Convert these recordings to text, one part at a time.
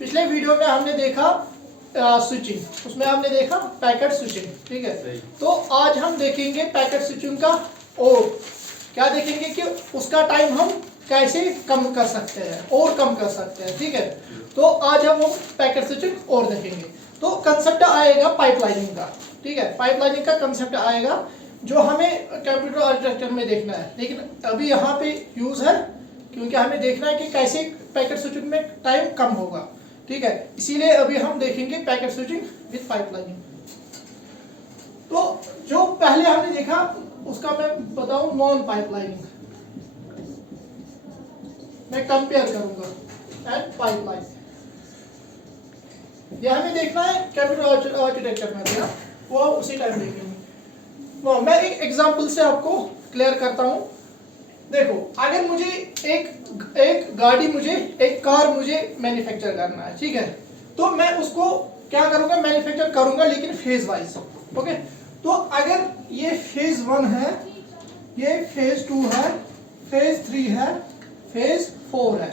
पिछले वीडियो में हमने देखा स्विचिंग, उसमें हमने देखा पैकेट स्विचिंग, ठीक है। तो आज हम देखेंगे पैकेट स्विचिंग का और क्या देखेंगे कि उसका टाइम हम कैसे कम कर सकते हैं और कम कर सकते हैं, ठीक है। तो आज हम वो पैकेट स्विचिंग और देखेंगे। तो कंसेप्ट आएगा पाइपलाइनिंग का, ठीक है। पाइपलाइनिंग का कंसेप्ट आएगा जो हमें कंप्यूटर आर्किटेक्चर में देखना है, लेकिन अभी यहाँ पे यूज है क्योंकि हमें देखना है कि कैसे पैकेट स्विचिंग में टाइम कम होगा, ठीक है। इसीलिए अभी हम देखेंगे पैकेट स्विचिंग विद पाइपलाइनिंग। तो जो पहले हमने देखा उसका मैं बताऊं नॉन पाइपलाइनिंग, मैं कंपेयर करूंगा एंड पाइपलाइन। ये हमें देखना है कंप्यूटर आर्किटेक्चर में भी, वो उसी टाइम देखेंगे। वो मैं एक एग्जांपल से आपको क्लियर करता हूं। देखो, अगर मुझे एक गाड़ी, मुझे एक कार मुझे मैन्युफैक्चर करना है, ठीक है। तो मैं उसको क्या करूंगा, मैन्युफैक्चर करूंगा लेकिन फेज वाइज, ओके। तो अगर ये फेज 1 है, ये फेज 2 है, फेज 3 है, फेज 4 है,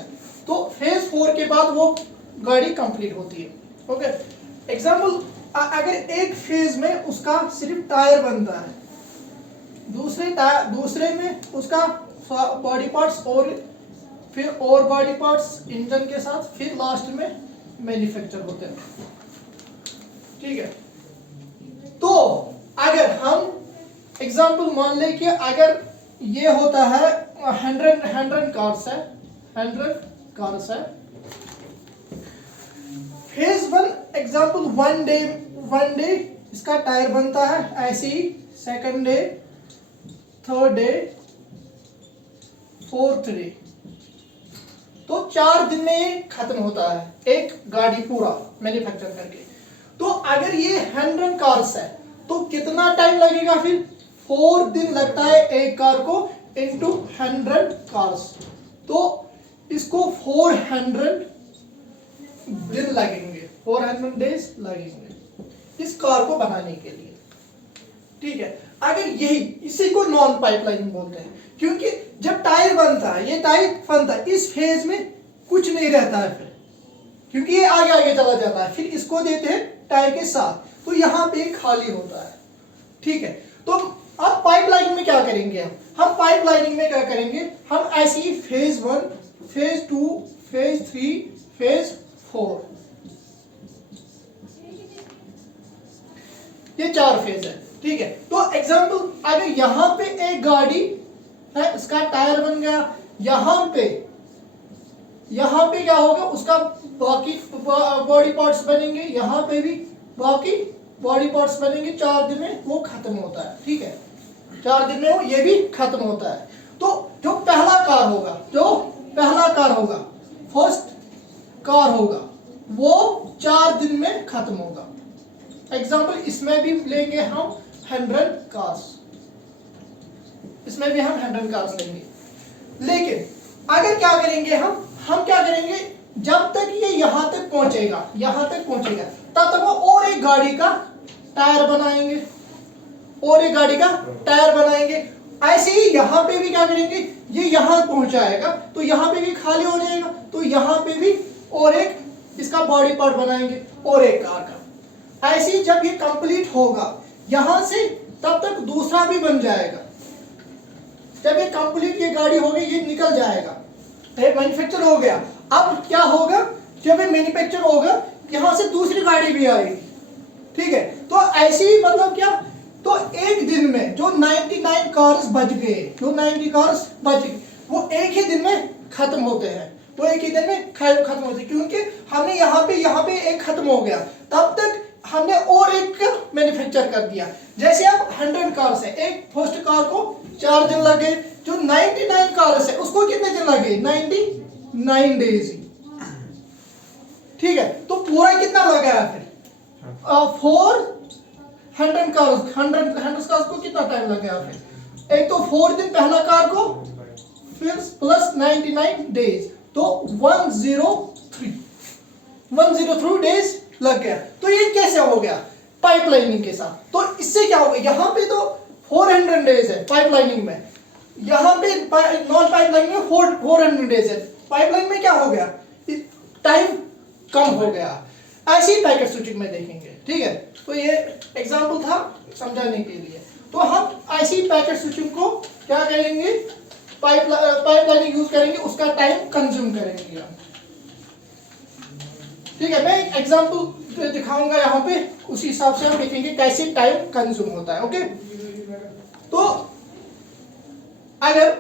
तो फेज 4 के बाद वो गाड़ी कंप्लीट होती है, ओके। एग्जाम्पल, अगर एक फेज में उसका सिर्फ टायर बनता है, दूसरे में उसका बॉडी पार्ट्स और फिर और बॉडी पार्ट्स इंजन के साथ, फिर लास्ट में मैन्युफैक्चर होते हैं, ठीक है। तो अगर हम एग्जांपल मान लें कि अगर ये होता है 100 कार्स है, 100 कार्स है। फेज 1 एग्जांपल 1 डे इसका टायर बनता है, ऐसे ही second day, third day, fourth day, तो 4 दिन में ये खत्म होता है एक गाड़ी पूरा मैन्युफैक्चर करके। तो अगर ये 100 कार्स है तो कितना टाइम लगेगा, फिर 4 दिन लगता है एक कार को इनटू 100 कार्स, तो इसको 400 दिन लगेंगे, 400 डेज लगेंगे इस कार को बनाने के लिए, ठीक है। अगर यही, इसी को नॉन पाइपलाइनिंग बोलते हैं, क्योंकि जब टायर बनता है, ये टायर बनता है, इस फेज में कुछ नहीं रहता है फिर, क्योंकि ये आगे आगे चला जाता है, फिर इसको देते हैं टायर के साथ, तो यहाँ पे खाली होता है, ठीक है। तो अब पाइपलाइनिंग में क्या करेंगे हम पाइपलाइनिंग में क्या करेंगे, हम ऐसे ही फेज 1, फेज 2, फेज 3, फेज 4, ये 4 फेज है, ठीक है। तो एग्जांपल, अगर यहाँ पे एक गाड़ी है, इसका टायर बन गया, यहाँ पे क्या होगा, उसका बाकी बॉडी पार्ट्स बनेंगे, यहाँ पे भी बाकी बॉडी पार्ट्स बनेंगे, 4 दिन में वो खत्म होता है, ठीक है। 4 दिन में वो ये भी खत्म होता है। तो जो पहला कार होगा, फर्स्ट कार होगा, वो 4 दिन में खत्म होगा। एग्जाम्पल, इसमें भी लेंगे हम 100 कार्स, इसमें भी हम 100 कार्स लेंगे, लेकिन अगर क्या करेंगे हम क्या करेंगे, जब तक ये यहां तक पहुंचेगा, तब तक वो और एक गाड़ी का टायर बनाएंगे, ऐसे ही यहां पे भी क्या करेंगे, ये यहां पहुंचाएगा तो यहां पे भी खाली हो जाएगा, तो यहां पे भी और एक इसका बॉडी पार्ट बनाएंगे और एक कार का। ऐसे ही जब ये कंप्लीट होगा यहां से, तब तक दूसरा भी बन जाएगा। जब ये कंप्लीट ये गाड़ी होगी, ये निकल जाएगा, ये मैन्युफैक्चर हो गया। अब क्या होगा, जब ये मैन्युफैक्चर होगा, यहां से दूसरी गाड़ी भी आएगी, ठीक है। तो ऐसे ही मतलब क्या, तो एक दिन में जो 99 कार्स बच गए, वो एक ही दिन में खत्म होते हैं, क्योंकि हमने यहाँ पे एक खत्म हो गया, तब तक हमने और एक मैन्युफैक्चर कर दिया। जैसे अब 100 कार्स है, एक फर्स्ट कार को 4 दिन लगे, जो 99 कार्स है उसको कितने दिन लगे, 99 डेज, ठीक है। तो पूरा कितना लगा है फिर, 400 कार्स को कितना टाइम लग गया फिर, एक तो 4 दिन पहला कार को, फिर प्लस 99 डेज, तो 103 डेज लग गया। तो ये कैसे हो गया, पाइपलाइनिंग के साथ। तो इससे क्या होगा, यहाँ पे तो 400 डेज है पाइपलाइनिंग में, यहाँ पे नॉन पाइपलाइनिंग में 400 डेज है। पाइपलाइन में क्या हो गया, टाइम कम हो गया। ऐसी पैकेट स्विचिंग में देखेंगे, ठीक है। तो ये एग्जांपल था समझाने के लिए। तो हम ऐसी पैकेट स्विचिंग को क्या करेंगे, पाइपलाइनिंग यूज करेंगे, उसका टाइम कंज्यूम करेंगे हम, ठीक है। मैं एक एग्जांपल दिखाऊंगा यहाँ पे, उसी हिसाब से हम देखेंगे कैसे टाइम कंज्यूम होता है। ओके, तो अगर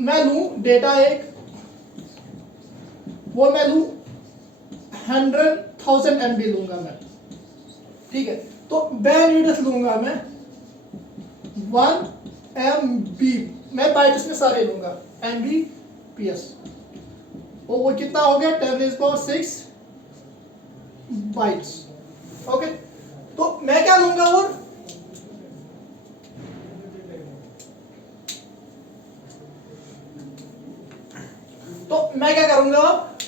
मैं लूं डेटा एक, वो मैं लूं 100,000 MB लूंगा मैं, ठीक है। तो बैंडविड्थ लूंगा मैं 1 MB, मैं बाइट्स में सारे लूंगा Mbps, और वो कितना हो गया 10⁻6 बाइट्स। ओके, तो मैं क्या लूंगा, और तो मैं क्या करूंगा,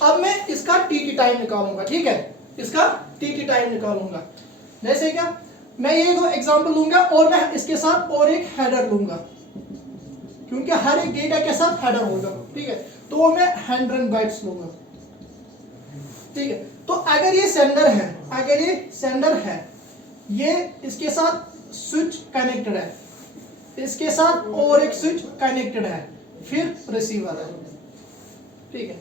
अब मैं इसका टीटी टाइम निकालूंगा, ठीक है। इसका टीटी टाइम निकालूंगा, जैसे क्या, मैं ये दो एग्जांपल लूंगा और मैं इसके साथ और एक हेडर लूंगा, क्योंकि हर एक डेटा के साथ हेडर होगा, ठीक है। तो वो मैं 100 बाइट्स लूंगा, ठीक है। तो अगर ये सेंडर है, अगर ये सेंडर है, ये इसके साथ स्विच कनेक्टेड है, इसके साथ और एक स्विच कनेक्टेड है, फिर रिसीवर है, ठीक है।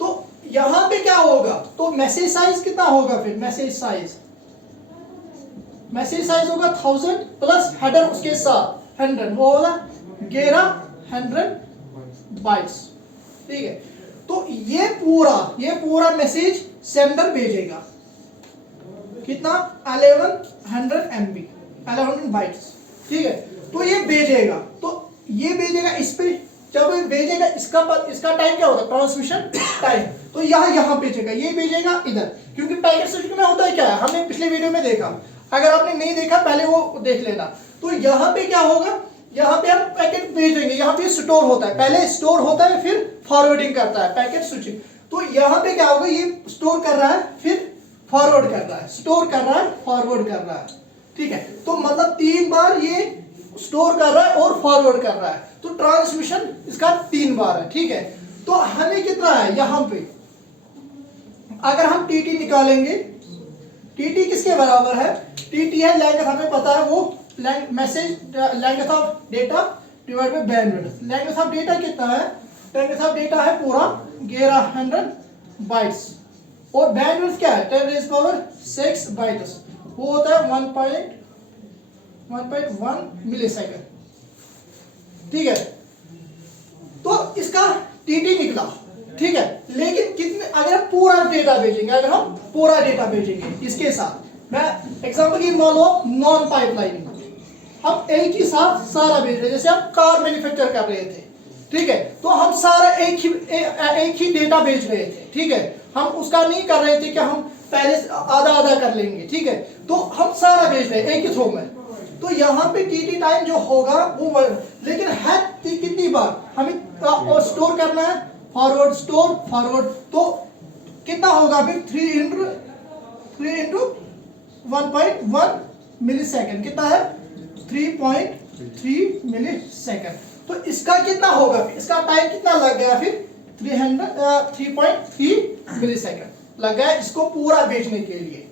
तो यहां पे क्या होगा, तो मैसेज साइज कितना होगा, फिर मैसेज साइज होगा 1000 प्लस हेडर उसके साथ 100, वो होगा 1100 बाइट्स, ठीक है। तो ये पूरा मैसेज सेंडर भेजेगा, कितना 1100 MB, 1100 बाइट्स, ठीक है। तो ये भेजेगा, इस पे, जब ये भेजेगा, इसका टाइम क्या होगा, ट्रांसमिशन टाइम। तो यहाँ भेजेगा, ये भेजेगा इधर, क्योंकि पैकेट स्विचिंग में होता है क्या है, हमने पिछले वीडियो में देखा, अगर आपने नहीं देखा पहले वो देख लेना। तो यहाँ पे क्या होगा, यहाँ पे हम पैकेट भेजेंगे, यहाँ पे स्टोर होता है, पहले स्टोर होता है फिर फॉरवर्डिंग करता है पैकेट स्विचिंग। तो यहाँ पे क्या होगा, ये स्टोर कर रहा है फिर फॉरवर्ड कर रहा है, स्टोर कर रहा है फॉरवर्ड कर रहा है, ठीक है। तो मतलब 3 बार ये स्टोर कर रहा है और फॉरवर्ड कर रहा है, तो ट्रांसमिशन इसका 3 बार है, ठीक है। तो हमें कितना है यहाँ पे, अगर हम टीटी निकालेंगे, टीटी किसके बराबर है, टीटी है लेंथ, हमें पता है वो message length of data divide by bandwidth. Length of data कितना है, लेंथ ऑफ डेटा है पूरा 1100 बाइट्स, और बैंडविड्थ क्या है 10⁻6 बाइट्स, वो होता है 1.1 मिलीसेकंड, ठीक है। तो इसका टीटी निकला, ठीक है। लेकिन कितने, अगर हम पूरा डेटा भेजेंगे, इसके साथ मैं एग्जांपल की मान लो नॉन पाइपलाइनिंग, हम एक ही साथ सारा भेज रहे हैं, जैसे हम कार मैन्युफैक्चर कर रहे थे, ठीक है। तो हम सारा एक ही डेटा भेज रहे थे, ठीक है। हम उसका नहीं कर रहे थे कि हम पहले आधा कर लेंगे, ठीक है। तो हम सारा भेज रहे हैं एक ही थ्रो में, तो यहाँ पे टीटी टाइम जो होगा वो, लेकिन है कितनी बार हमें स्टोर करना है, फॉरवर्ड स्टोर फॉरवर्ड, तो कितना होगा फिर 3 इंटू 1.1 मिलीसेकंड, कितना है 3.3 मिलीसेकंड। तो इसका कितना होगा, इसका टाइम कितना लग गया, फिर 3.3 मिलीसेकंड लग गया इसको पूरा भेजने के लिए।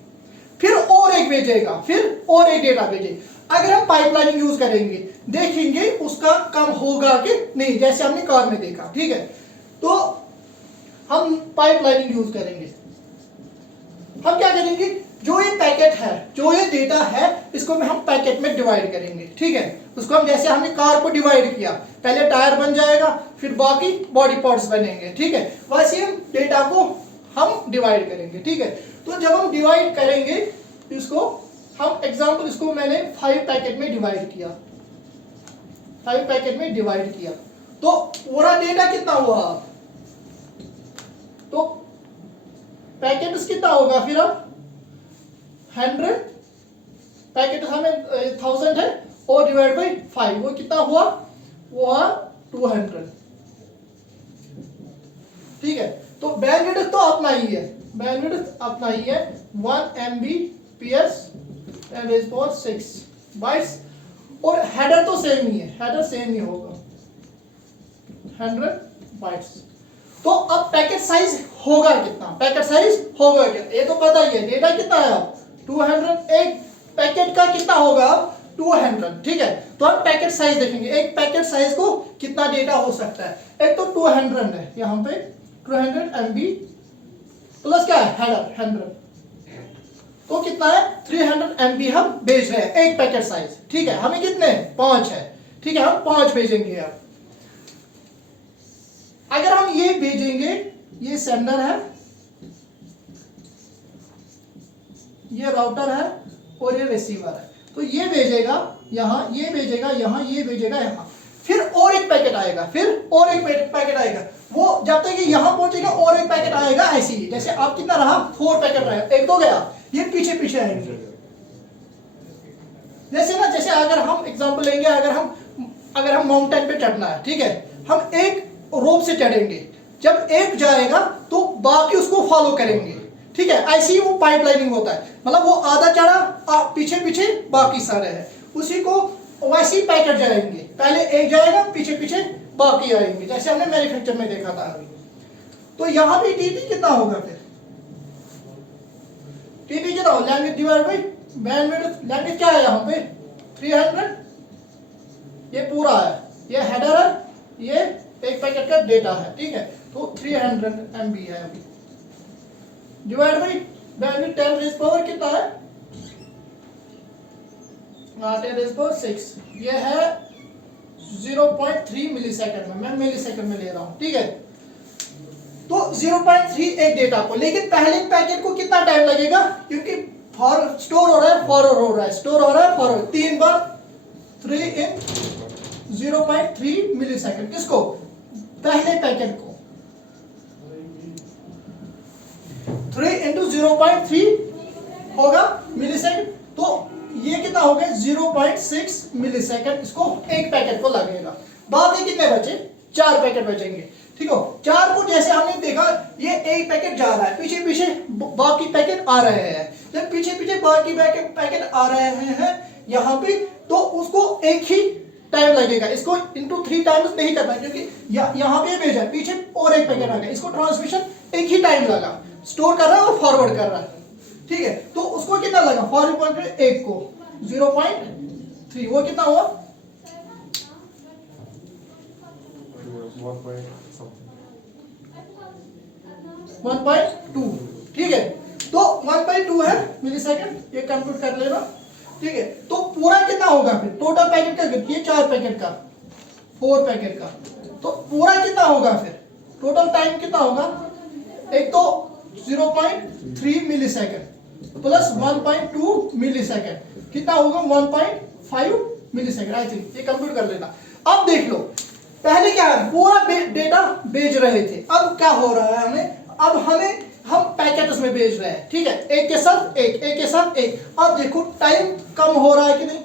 फिर और एक भेजेगा, फिर और एक डेटा भेजेगा। अगर हम पाइपलाइनिंग यूज करेंगे, देखेंगे उसका कम होगा कि नहीं, जैसे हमने कार में देखा, ठीक है। तो हम पाइपलाइनिंग यूज करेंगे, हम क्या करेंगे, जो ये पैकेट है, जो ये डेटा है, इसको हम पैकेट में डिवाइड करेंगे, ठीक है। उसको हम, जैसे हमने कार को डिवाइड किया, पहले टायर बन जाएगा, फिर बाकी बॉडी पार्ट्स बनेंगे, ठीक है। वैसे हम डेटा को हम डिवाइड करेंगे, ठीक है। तो जब हम डिवाइड करेंगे इसको, हम एग्जांपल, इसको मैंने 5 पैकेट में डिवाइड किया, 5 पैकेट में डिवाइड किया, तो पूरा डेटा कितना हुआ, तो पैकेट कितना होगा, फिर अब 100 पैकेट हमें 1000 है, और डिवाइड बाई 5, वो कितना हुआ, वो हुआ 200, ठीक है। तो बैंडविड्थ तो अपना ही है, बैंडविड्थ अपना ही है 1 Mbps 10⁻6 बाइट्स, और हेडर तो सेम ही है, हेडर सेम ही होगा 100 बाइट्स। तो अब पैकेट साइज होगा कितना, पैकेट साइज होगा कितना, ये तो पता ही है। डेटा कितना है अब 200, एक पैकेट का कितना होगा अब 200, ठीक है। तो हम पैकेट साइज देखेंगे, एक पैकेट साइज को कितना डेटा हो सकता है। एक तो 200 है यहाँ पे, 200 MB प्लस क्या है हेडर 100, तो कितना है 300 MB हम भेज रहे हैं एक पैकेट साइज, ठीक है। हमें कितने 5 है, ठीक है, हम 5 भेजेंगे। अब अगर हम ये भेजेंगे, ये सेंडर है, ये राउटर है और ये रिसीवर है, तो ये भेजेगा यहाँ, ये भेजेगा यहाँ, ये भेजेगा यहाँ, फिर और एक पैकेट आएगा, फिर और एक पैकेट आएगा। वो जब तक ये यहाँ पहुंचेगा और एक पैकेट आएगा ऐसे ही। जैसे अब कितना रहा 4 पैकेट रहा, एक तो गया, ये पीछे पीछे आएंगे। जैसे ना, जैसे अगर हम एग्जांपल लेंगे, अगर हम माउंटेन पे चढ़ना है, ठीक है, हम एक रोप से चढ़ेंगे, जब एक जाएगा तो बाकी उसको फॉलो करेंगे, ठीक है। ऐसे ही वो पाइपलाइनिंग होता है, मतलब वो आधा चढ़ा, पीछे पीछे बाकी सारे हैं, उसी को वैसे ही पैकेट जाएंगे, पहले एक जाएगा, पीछे पीछे बाकी आएंगे, जैसे हमने मैन्युफैक्चर में देखा था अभी। तो यहाँ भी टीपी कितना होगा फिर, टीपी कितना होगा, language divide by bandwidth. Language क्या है यहाँ पे 300, ये पूरा है, ये हेडर है, ये एक पैकेट का डेटा है, ठीक है। तो 300 MB है अभी, divide by bandwidth 10 rays power कितना है 10 रेज़ पावर 6, ये है 0.3 मिलीसेकंड में, मैं मिलीसेकंड में ले रहा हूं, ठीक है। तो 0.3 एक डेटा को, लेकिन पहले पैकेट को कितना टाइम लगेगा, क्योंकि स्टोर हो रहा है, फॉरवर्ड हो रहा है, स्टोर हो रहा है, फॉरवर्ड, 3 बार 3 इन 0.3 मिलीसेकंड, किसको, पहले पैकेट को, 3 into 0.3 होगा मिलीसेकंड, तो ये कितना हो गया 0.6 मिलीसेकंड इसको एक पैकेट को लगेगा। बाकी कितने बचे, 4 पैकेट बचेंगे, ठीक हो। 4 को जैसे हमने देखा, ये एक पैकेट जा रहा है, पीछे पीछे बाकी पैकेट आ रहे हैं, जब पीछे पीछे बाकी पैकेट आ रहे हैं यहाँ पे, तो उसको एक ही टाइम लगेगा, इसको into 3 टाइम्स नहीं करना, क्योंकि यहाँ पे भेजा, पीछे और एक पैकेट आ गया, इसको ट्रांसमिशन एक ही टाइम लगा, स्टोर कर रहा है और फॉरवर्ड कर रहा है, ठीक है। तो उसको कितना लगा, फॉरवर्ड पर एक को 0.3, वो कितना हुआ 1.2, ठीक है। तो 1.2 है मिलीसेकंड, ये कंप्यूट कर लेना, ठीक है। तो पूरा कितना होगा फिर, टोटल पैकेट का, ये 4 पैकेट का, 4 पैकेट का, तो पूरा कितना होगा फिर, टोटल टाइम कितना होगा, एक तो 0.3 मिलीसेकंड प्लस 1.2 मिलीसेकंड, कितना होगा 1.5 मिलीसेकंड, आई थिंक, ये कंप्यूट कर लेना। अब देख लो, पहले क्या है, पूरा डेटा भेज रहे थे, अब क्या हो रहा है हमें, अब हम पैकेट उसमें भेज रहे हैं, ठीक है, एक के साथ एक, एक के साथ एक। अब देखो टाइम कम हो रहा है कि नहीं,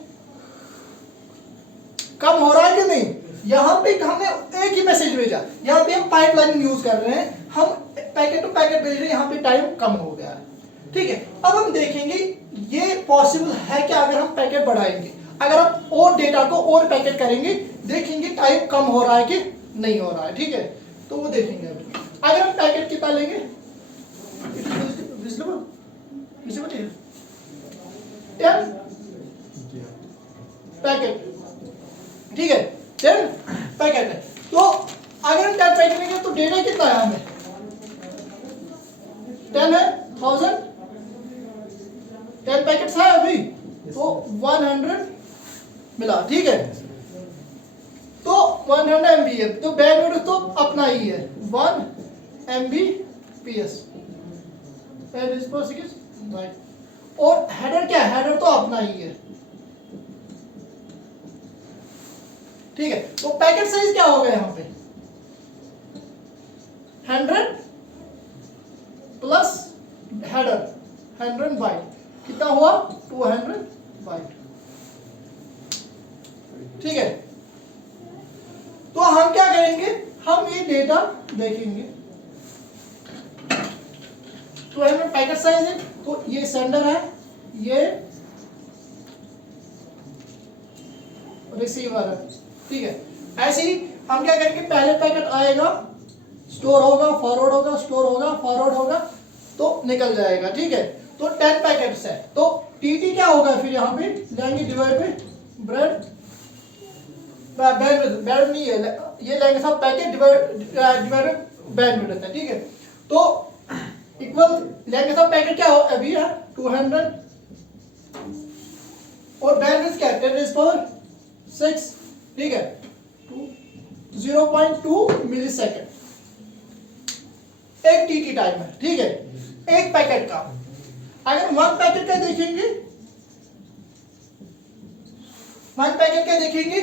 कम हो रहा है कि नहीं। यहाँ पे हमने एक ही मैसेज भेजा, यहाँ पे हम पाइपलाइन यूज कर रहे हैं, हम पैकेट टू पैकेट भेज रहे हैं, यहाँ पे टाइम कम हो गया है, ठीक है। अब हम देखेंगे ये पॉसिबल है क्या, अगर हम पैकेट बढ़ाएंगे, अगर हम और डेटा को और पैकेट करेंगे, देखेंगे टाइम कम हो रहा है कि नहीं हो रहा है, ठीक है। तो वो देखेंगे अभी। अगर हम पैकेट कितना लेंगे, 10 पैकेट, ठीक है, 10 पैकेट है। तो अगर हम 10 पैकेट लेंगे तो डेटा कितना है हमें, 10 है 1000, 10 पैकेट्स है अभी, तो 100 मिला, ठीक है। तो 100 MB है, तो बैंडविड्थ तो अपना ही है 1 Mbps, और हेडर क्या है, हेडर तो अपना ही है, ठीक है। तो पैकेट साइज क्या हो गया यहाँ पे 100 प्लस हेडर 100 बाइट, कितना हुआ 200 बाइट, ठीक है। तो हम क्या करेंगे, हम ये डेटा देखेंगे, 200 पैकेट साइज है, तो ये सेंडर है, ये रिसीवर है, ठीक है। ऐसे ही हम क्या करेंगे, पहले पैकेट आएगा, स्टोर होगा, फॉरवर्ड होगा, स्टोर होगा, फॉरवर्ड होगा, तो निकल जाएगा। ठीक है, तो 10 पैकेट्स है, तो टीटी क्या होगा फिर यहाँ पे लेंगे डिवाइड पे ब्रेड बैंड नहीं है, ये लेंगे सब पैकेट डिवाइड बैंडविड्थ है। ठीक है, तो इक्वल लेंगे सब पैकेट क्या हो अभी है 200 और बैंडविड्थ क्या है 10⁻⁶। ठीक है, 0.2 मिलीसेकंड एक टीटी टाइम है। ठीक है, एक पैकेट का। अगर 1 पैकेट का देखेंगे, 1 पैकेट का देखेंगे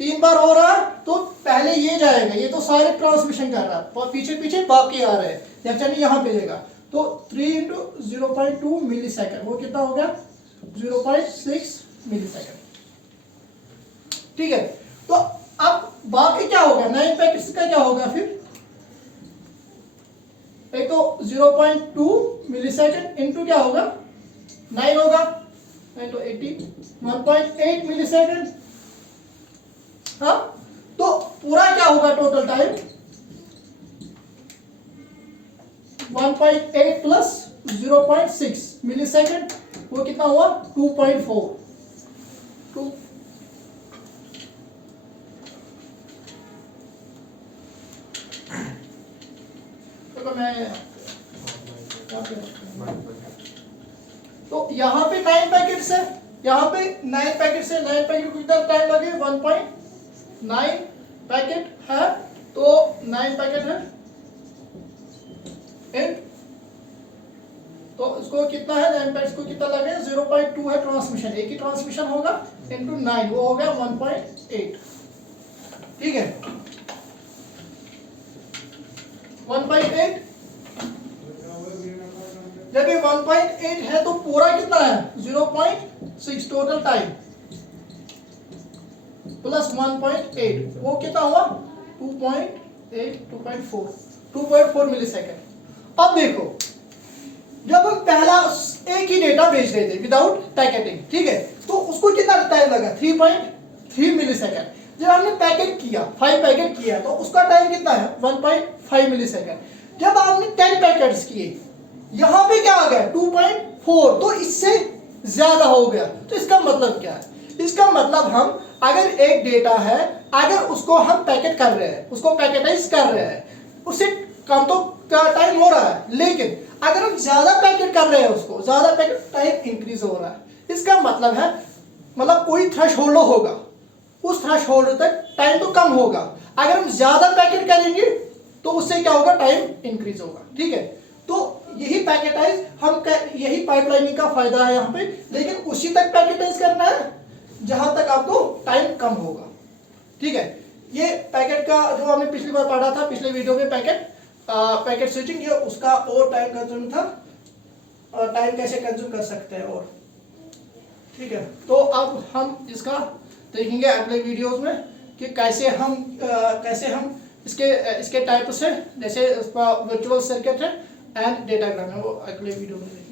3 बार हो रहा है, तो पहले ये जाएगा, ये तो सारे ट्रांसमिशन कर रहा है, पीछे पीछे बाकी आ रहे हैं, जैसे यहाँ पे जाएगा, तो 3 × 0.2 मिलीसेकंड, वो कितना हो गया 0.6 मिलीसेकंड। ठीक है, तो अब बाकी क्या होगा 9 पैकेट्स का क्या होगा फिर, एक तो 0.2 मिलीसेकंड इनटू क्या होगा 9 होगा, 9 तो 80, 1.8 मिलीसेकंड। हाँ, तो पूरा क्या होगा टोटल टाइम 1.8 प्लस 0.6 मिलीसेकंड, वो कितना हुआ 2.4। तो मैं तो यहाँ पे 9 पैकेट्स है, यहाँ पे 9 पैकेट्स है, 9 पैकेट को कितना टाइम लगे 1.9 पैकेट है, तो 9 पैकेट है एंड तो इसको कितना है 9 पैकेट्स को कितना लगे 0.2 है ट्रांसमिशन, एक ही ट्रांसमिशन होगा इनटू 9, वो हो गया 1.8। ठीक है, 1/8, जब ये 1.8 है तो पूरा कितना है 0.6 टोटल टाइम प्लस 1.8, वो कितना हुआ 2.4 मिलीसेकंड। अब देखो, जब हम पहला एक ही डेटा भेज रहे थे विदाउट पैकेटिंग, ठीक है, तो उसको कितना टाइम लगा 3.3 मिलीसेकंड। जब हमने पैकेट किया 5 पैकेट किया तो उसका टाइम कितना है 1.5 मिलीसेकंड। जब आपने 10 पैकेट्स किए यहां पे क्या आ गया 2.4, तो इससे ज्यादा हो गया। तो इसका मतलब क्या है, इसका मतलब हम अगर एक डेटा है, अगर उसको हम पैकेट कर रहे हैं, उसको पैकेटाइज कर रहे हैं, उससे कम तो टाइम हो रहा है, लेकिन अगर हम ज्यादा पैकेट कर रहे हैं उसको ज्यादा पैकेट टाइम इंक्रीज हो रहा है। इसका मतलब है मतलब कोई थ्रेशोल्ड होगा, उस थ्रेशोल्ड तक टाइम तो कम होगा, अगर हम ज्यादा पैकेट करेंगे तो उससे क्या होगा टाइम इंक्रीज होगा। ठीक है, तो यही पैकेटाइज यही पाइपलाइनिंग का फायदा है यहाँ पे, लेकिन उसी तक पैकेटाइज करना है जहां तक आपको टाइम कम होगा। ठीक है, ये पैकेट का जो हमने पिछली बार पढ़ा था पिछले वीडियो में पैकेट स्विचिंग, ये उसका और टाइम कंज्यूम था, टाइम कैसे कंज्यूम कर सकते हैं और। ठीक है, तो अब हम इसका देखेंगे अगले वीडियोस में कि कैसे हम इसके टाइप से, जैसे उसका वर्चुअल सर्किट है एंड डेटाग्राम है, वो अगले वीडियो में देखेंगे।